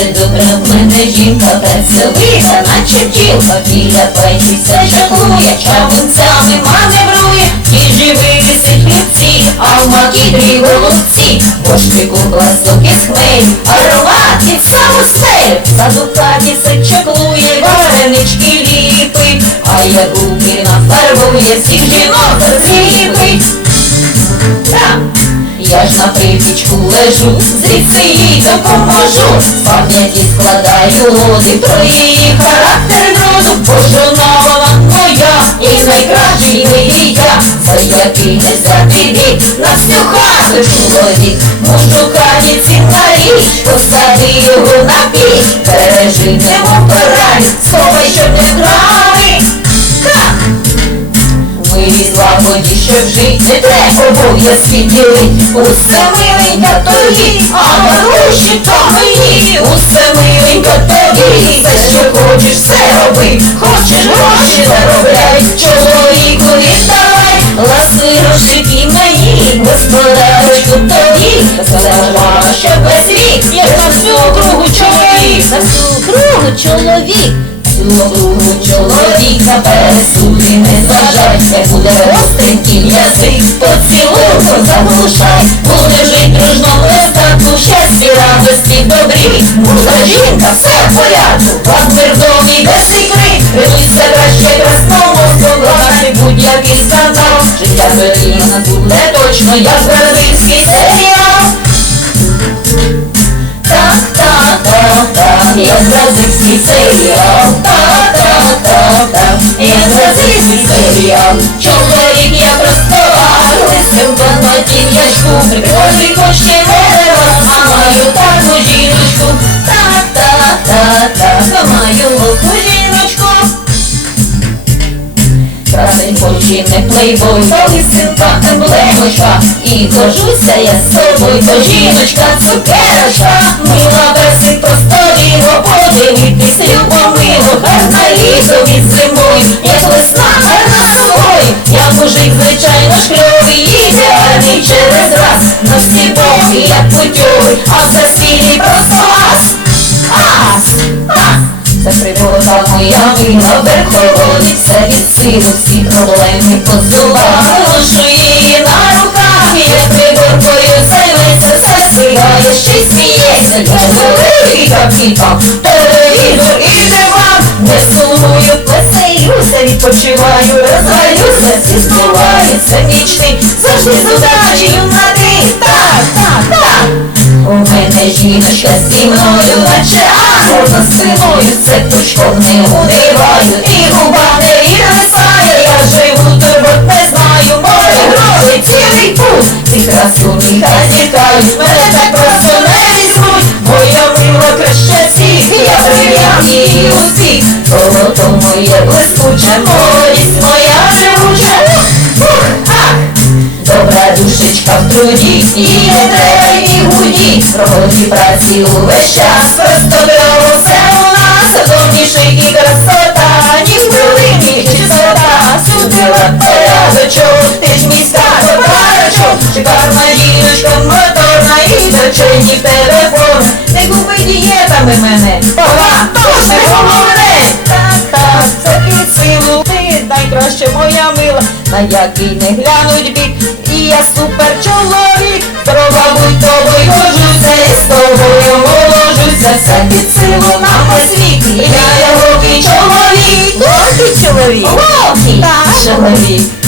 дуже добра в мене жінка працьовита, наче бджілка біля печі. Все чаклує, чавунцями маневрує, і живий висить хлібці, а в макітрі голубці, бошки кукла соки хмель, аромат від самосель, саду хаті все чаклує, варенички ліпить, а я ягуки нафарбує, всіх жінок розліпить. Я ж на припічку лежу, звідси їй допоможу. Пам'яті складаю лози про її характер роду. Божона вона моя і найкращий мій я. За який не вік на всю хату чоловік. Муж у хаті річ, посади його на піч. Пережити мов рай, сховай, щоб не вкрали. Вилізла воді, щоб жить, не треба обов'язки ділить. Усе миленька тобі, а гроші то мені. Усе миленька тобі, все, що хочеш, все роби. Хочеш гроші заробляй, чоловіку віддавай. Ласи грошики мені, господарочку тобі. Сказала, що без вік, як на всю кругу чоловік. На всю кругу чоловік. Цілого чоловіка не зважай, не буде гостренький язик, поцілунку заглушай, буде жить дружно в достатку, щасті, радості, добрі, мужа жінка, все в порядку, пастир в домі без ікри, ведуться краще красному, складати будь-який скандал, життя Беріна буде точно, як берлинський серіал. Так, так, так, так, як бразильський серіал. Так, так, як бразильський серіал. Чоловік я простова, лисим банаті м'ячку, прикожий не дерева, маю таку жіночку. Так, маю локу жіночку. Красень хоч і не плейбой, то лисинка емблемочка І кожуся я з собою, то жіночка цукерочка Мила персик просторіло, подивитись любомило Гарна літо зимою, як весна гарна собою Я мужик, звичайно, ж кльовий, ідеальний. Через раз На всі боки, як путьовий, а в засілі просто ас Ас, ас це прибута моя мила верховодить все від силу, всі проблеми позувала сміється Я великий капітан, телевізор і диван Не сумую, веселюся, відпочиваю, розвалюся, всі збуваються нічний Завжди з удачею на ти, так, так, так у мене жіночка зі мною, наче ангел за спиною, це пучком не убиваю, і губа не відвисає, я живу, турбот не знаю, море гроші цілий путь, і красуні та тікають, мене так її усіх, золото моє блискуче, молодість моя живуча, Добра душечка в труді, і не треба і гуді, в роботі праці увесь час, просто браво все у нас, зовнішній і красота, ні ні чистота, судила порядочок, ти ж міська товарочок, шикарна жіночка, моторна і дочені телефон, не губи дієтами мене, не головне, так, так, це під силу, ти найкраще моя мила, на який не глянуть бік, і я супер чоловік, пробабуй тобою хожуся, і з тобою моложуся, все під силу нам весь світ, і я його чоловік, Ловкий чоловік, Ловкий чоловік.